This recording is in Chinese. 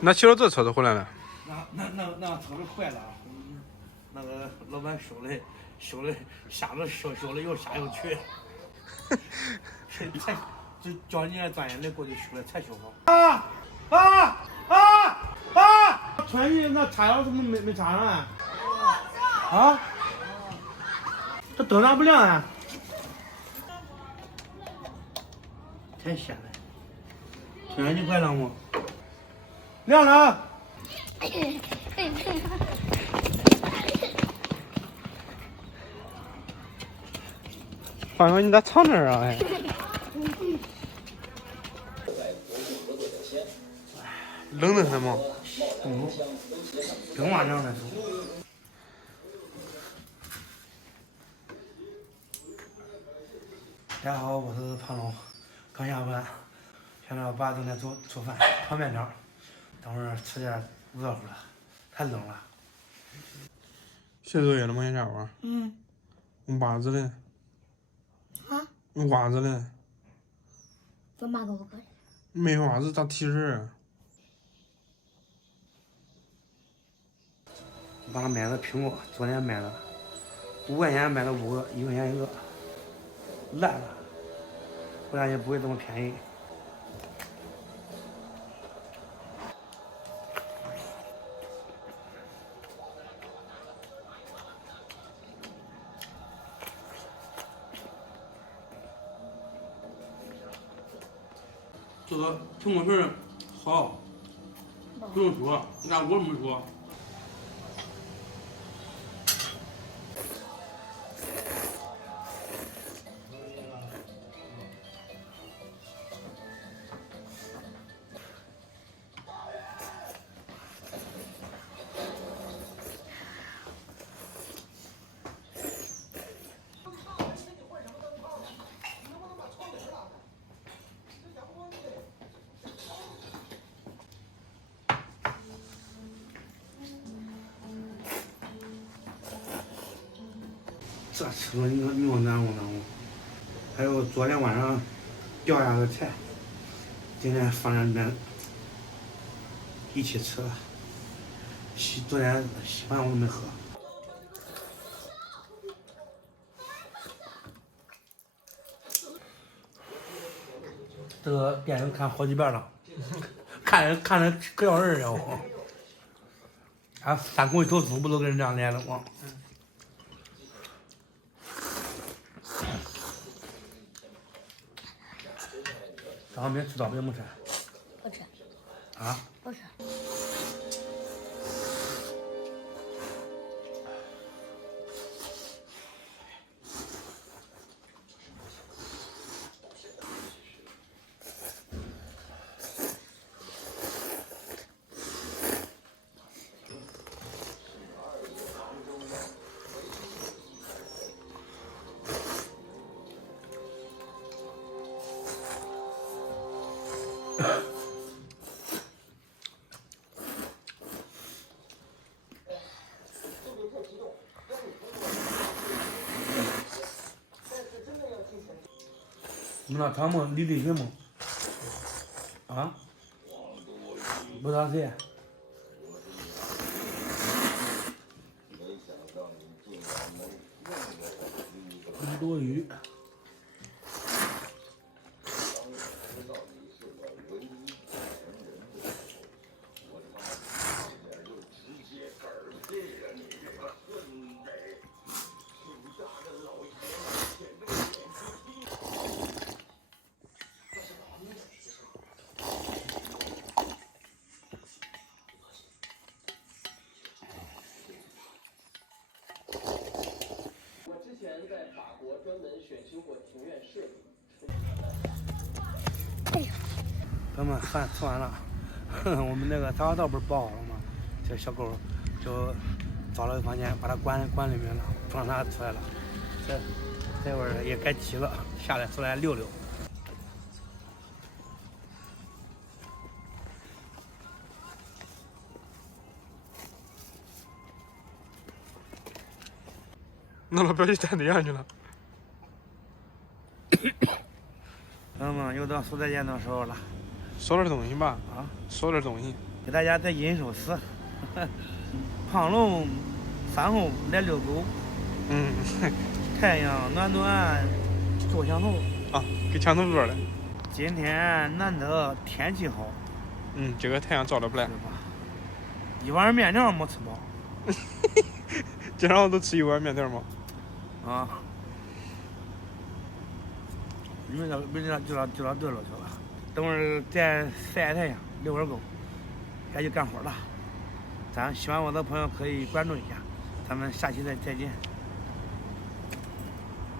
那骑着这车子回来了？那车子坏了，那个老板修的，下了修了又下又去，才这叫人家专业的过去修的才修好。穿衣那插腰怎么没插上啊？啊？这灯咋不亮啊？太闲了。现在你快亮不？亮了。欢欢，你咋藏那儿啊？哎，冷得很吗？真晚上的时候。大家好，我是胖龙，刚下班，现在我爸正在做饭，炒面条，等会儿吃点热乎的，太冷了。写作业了吗？小家伙？袜子嘞？啊？袜子嘞？我妈给我搞的。没袜子咋提神啊？把它买的苹果，昨天买的，5块钱买了5个，1块钱1个，烂了，不然也不会这么便宜。这个苹果皮儿好，不用说，你看我这么说。这吃了你说难不？还有昨天晚上掉下的菜，今天放在里面一起吃了。昨天稀饭我都没喝。这个电影看好几遍了，看了可叫人了我。三口一头猪不都跟人这样练的吗？早上没吃早饭没吃？不吃。啊？不吃。你们那汤么李立群吗？啊？不知道谁？李多余。咱们饭吃完了，我们那个杂道不是包好了吗？这小狗就找了个房间，把它关里面了，不让它出来了。这会儿也该起了，下来出来溜溜。那老表去带对象去了。朋友们，又到说再见的时候了。说点东西吧。啊？说点东西。给大家再吟一首诗。胖龙饭后来遛狗，太阳暖暖坐墙头。啊，给墙头乐了。今天难得天气好。这个太阳照得不赖。一碗面条没吃饱。经常都吃一碗面条吗？啊。没那就到对了去了。等会儿再晒太阳，遛会儿狗，该去干活了。咱喜欢我的朋友可以关注一下，咱们下期再见。